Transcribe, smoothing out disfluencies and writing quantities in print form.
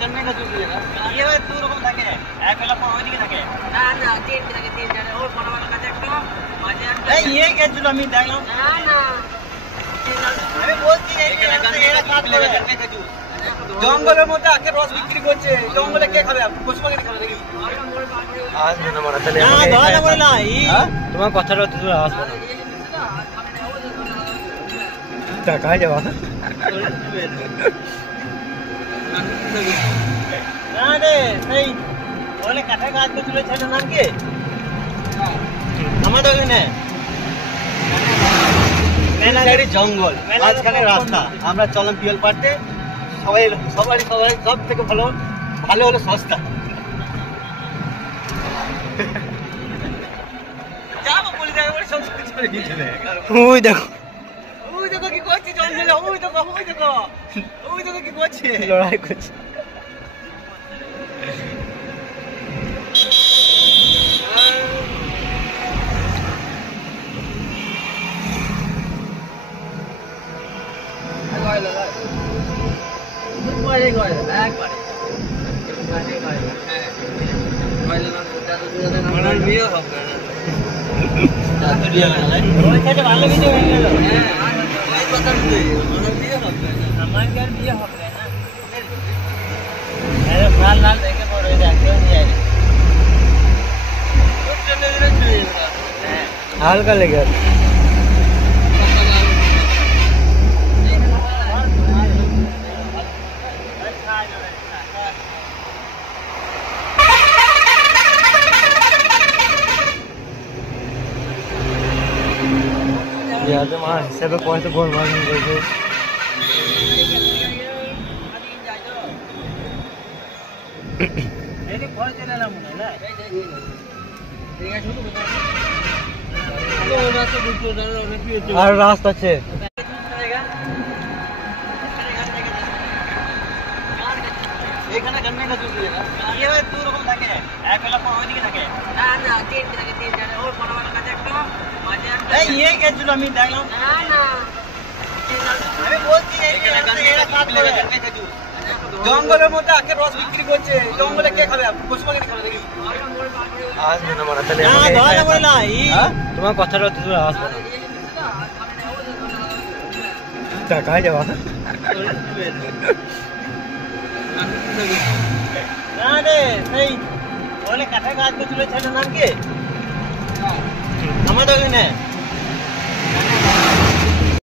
জন্মে না তুই ये ভাই দু রকম থাকে এক বেলা পর ওইদিকে থাকে না না তিন থাকে তিন জানে ওর পরমাণু কাছে একটা মাঝে এই ये গেছিল আমি দেখলাম না না আমি বলছি এরা কাজ করে খেজুর জঙ্গলের মধ্যে আখের রস বিক্রি করছে জঙ্গলে কে খাবে পশু পাখি খাবে নাকি আজ না মারা তাহলে না ধরা না বলে না তোমার কথাটা তো আওয়াজ না টাকা যাওয়া না রে সেই ওলে কাটা গাছ তো তুলে ছেড়ে নাম কি আমাদের ওখানে মেলাগাড়ি জঙ্গল মাঝখানে রাস্তা আমরা চলন টিউল পাড়তে সবাই সব থেকে ভালো হলো সস্তা যাবো বলে যাবে বলে সব কিছু করে দিতে হবে ওই দেখো কি করছে জঙ্গলে ওই দেখো কি করছে লড়াই করছে ভালো কিছু হয়ে গেল লাল দেখে পরে হালকা লেগে হিসাবে পয়সা গোল মারনি বলছে আর রাস্তা আছে এখানে জন্মে না তুই ये ভাই দু রকম থাকে এক বেলা পর ওইদিকে থাকে না না তিন থাকে তিন জানে ওর পরমাণু কাছে একটা মাঝে এই ये গেছিল আমি দেখলাম না না আমি বলছি এরা কাজ করে খেজুর জঙ্গলের মধ্যে আখের রস বিক্রি করছে জঙ্গলে কে খাবে পশু পাখি খাবে নাকি আজ না মারা তাহলে না ধরা না বলে না তোমার কথাটা তো আওয়াজ টাকা যাওয়া না রে সেই ওলে কাটা গাছ তো তুলে ছেড়ে নাম কি আমাদের ওখানে